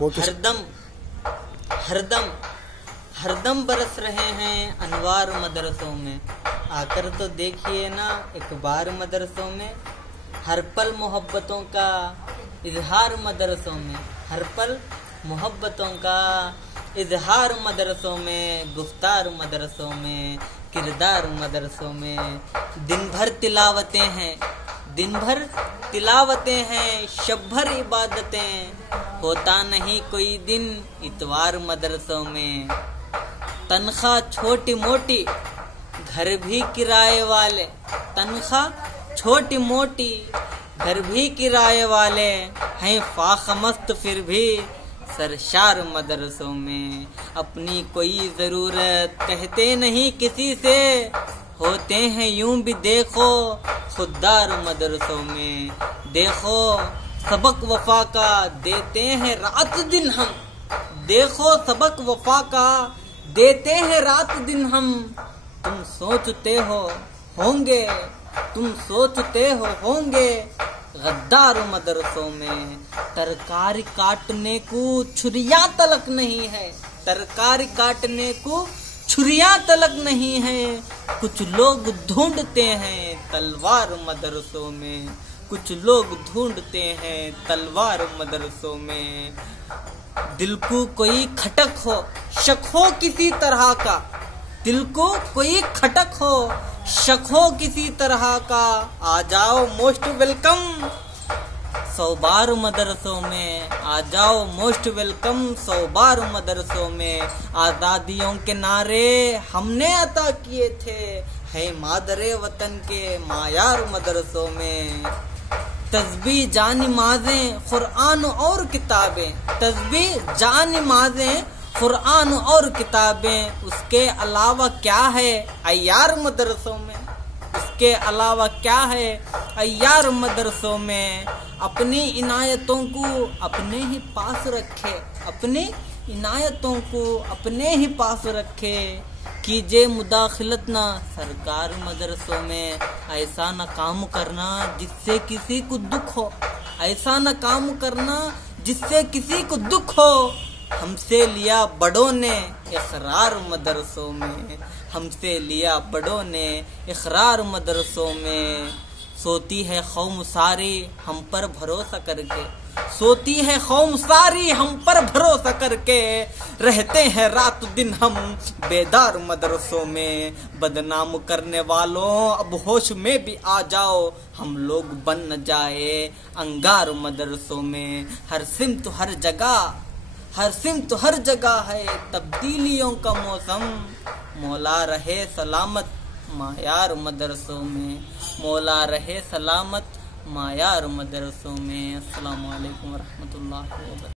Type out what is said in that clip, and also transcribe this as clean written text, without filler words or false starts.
वो हरदम हरदम हरदम बरस रहे हैं अनवार मदरसों में। आकर तो देखिए ना एक बार मदरसों में, हर पल मोहब्बतों का इजहार मदरसों में, हर पल मोहब्बतों का इजहार मदरसों में, गुफ्तार मदरसों में, किरदार मदरसों में। दिन भर तिलावतें हैं, दिन भर तिलावतें हैं, शब भर इबादतें, होता नहीं कोई दिन इतवार मदरसों में। तनख्वाह छोटी मोटी घर भी किराए वाले, तनख्वाह छोटी मोटी घर भी किराए वाले हैं, फाखमस्त फिर भी सरशार मदरसों में। अपनी कोई ज़रूरत कहते नहीं किसी से, होते हैं यूं भी देखो खुददार मदरसों में। देखो सबक वफा का देते हैं रात दिन हम, देखो सबक वफा का देते हैं रात दिन हम। तुम सोचते हो होंगे, तुम सोचते हो होंगे गद्दार मदरसों में। तरकारी काटने को छुरियां तलक नहीं है, तरकारी काटने को छुरियां तलक नहीं है। कुछ लोग ढूंढते हैं तलवार मदरसों में, कुछ लोग ढूंढते हैं तलवार मदरसों में। दिल को कोई खटक हो, शक हो किसी तरह का, दिल को कोई खटक हो, शक हो किसी तरह का, आ जाओ मोस्ट वेलकम 100 बार मदरसों में, आ जाओ मोस्ट वेलकम 100 बार मदरसों में। आज़ादियों के नारे हमने अता किए थे, है मादरे वतन के मायार मदरसों में। तस्बीह जान नमाज़ें कुरान और किताबें, तस्बीह जान नमाज़ें कुरान और किताबें, उसके अलावा क्या है अय्यार मदरसों में, उसके अलावा क्या है अय्यार मदरसों में। अपनी इनायतों को अपने ही पास रखे, अपनी इनायतों को अपने ही पास रखे। कीजिए मुदाखलत ना सरकार मदरसों में, ऐसा न काम करना जिससे किसी को दुख हो, ऐसा न काम करना जिससे किसी को दुख हो। हमसे लिया बड़ों ने इकरार मदरसों में, हमसे लिया बड़ों ने इकरार मदरसों में। सोती है कौम सारी हम पर भरोसा करके, सोती है कौम सारी हम पर भरोसा करके, रहते हैं रात दिन हम बेदार मदरसों में। बदनाम करने वालों अब होश में भी आ जाओ, हम लोग बन न जाए अंगार मदरसों में। हर सिमत हर जगह, हर सिमत हर जगह है तब्दीलियों का मौसम, मौला रहे सलामत मायार मदरसों में, मौला रहे सलामत मायार मदरसों में। अस्सलामु अलैकुम वरहमतुल्लाहि वबरकातुहू।